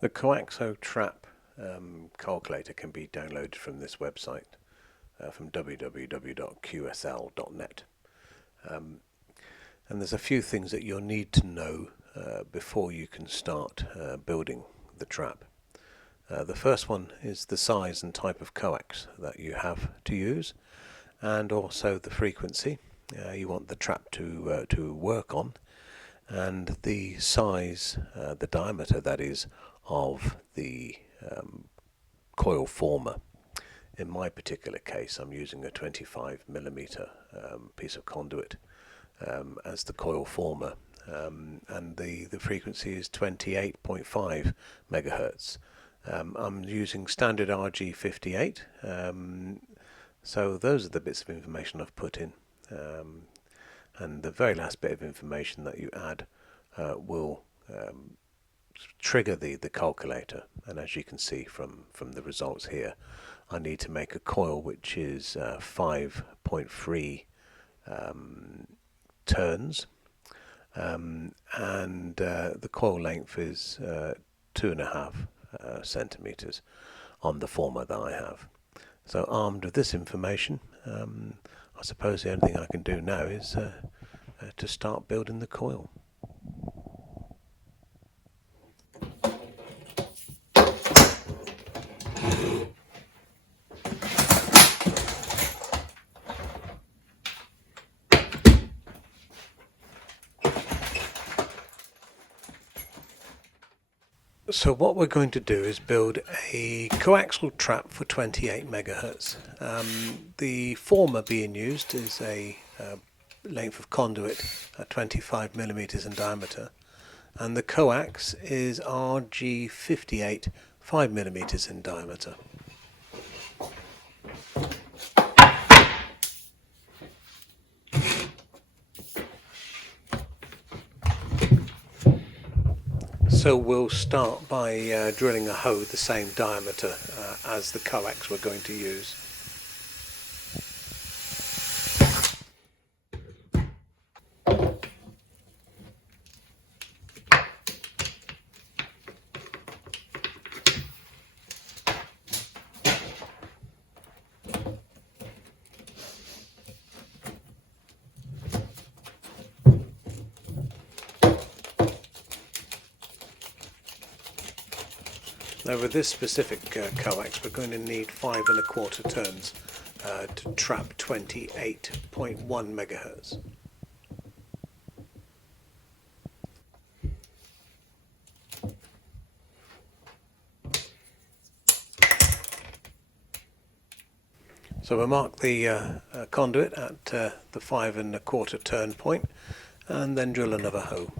The Coax Trap calculator can be downloaded from this website, from www.qsl.net. And there's a few things that you'll need to know before you can start building the trap. The first one is the size and type of coax that you have to use, and also the frequency you want the trap to work on, and the size, the diameter that is, of the coil former. In my particular case, I'm using a 25mm piece of conduit as the coil former, and the frequency is 28.5 megahertz. I'm using standard RG58, so those are the bits of information I've put in, and the very last bit of information that you add will trigger the calculator. And as you can see from the results here, I need to make a coil which is 5.3 turns, and the coil length is 2.5 centimeters on the former that I have. So armed with this information, I suppose the only thing I can do now is to start building the coil. So what we're going to do is build a coaxial trap for 28 megahertz. The former being used is a length of conduit at 25 millimeters in diameter, and the coax is RG58 5 millimeters in diameter. So we'll start by drilling a hole the same diameter as the coax we're going to use. Now with this specific coax, we're going to need 5 1/4 turns to trap 28.1 megahertz. So we'll mark the conduit at the 5 1/4 turn point, and then drill another hole.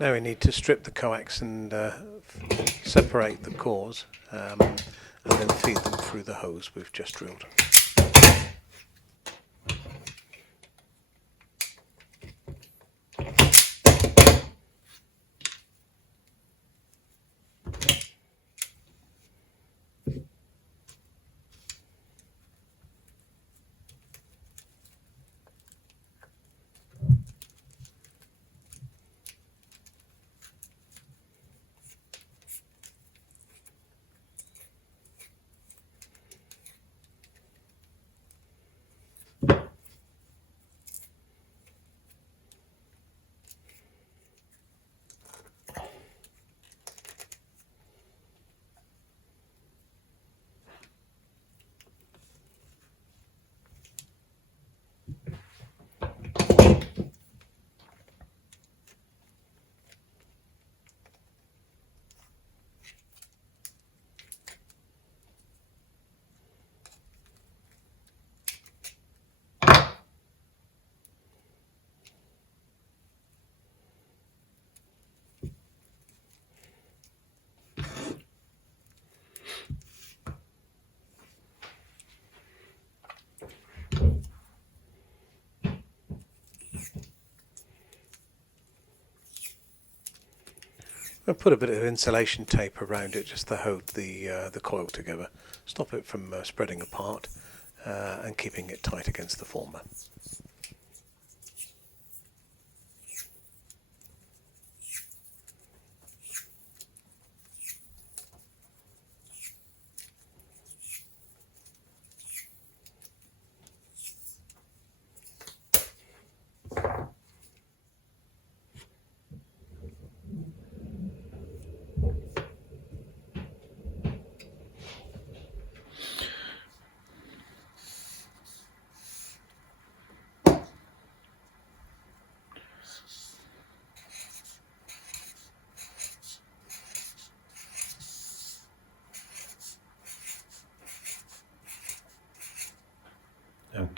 Now we need to strip the coax and separate the cores, and then feed them through the hose we've just drilled. I'll put a bit of insulation tape around it just to hold the coil together, stop it from spreading apart and keeping it tight against the former.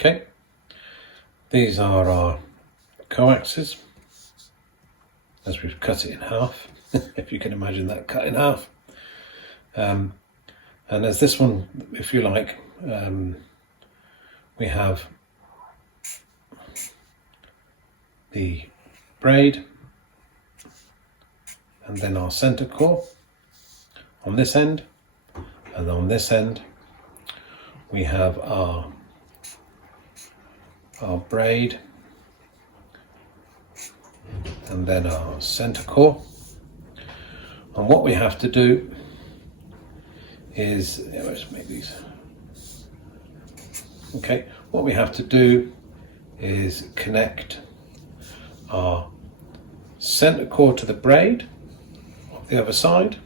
Okay, these are our coaxes as we've cut it in half, if you can imagine that cut in half. And as this one, if you like, we have the braid and then our center core on this end, and on this end we have our braid and then our center core. And what we have to do is, let's make these. Okay, what we have to do is connect our center core to the braid of the other side,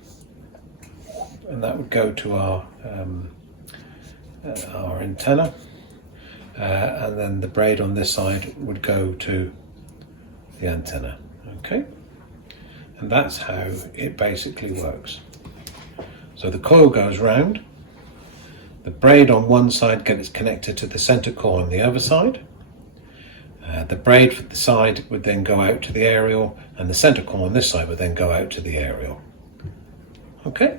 and that would go to our antenna, and then the braid on this side would go to the antenna. Okay, and that's how it basically works. So the coil goes round, the braid on one side gets connected to the center core on the other side, the braid for the side would then go out to the aerial, and the center core on this side would then go out to the aerial. Okay,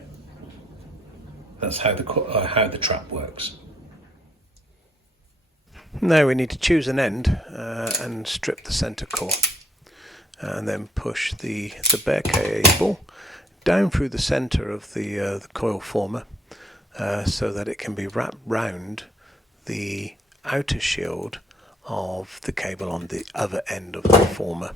that's how the trap works. Now we need to choose an end and strip the center core, and then push the bare cable down through the center of the coil former so that it can be wrapped round the outer shield of the cable on the other end of the former.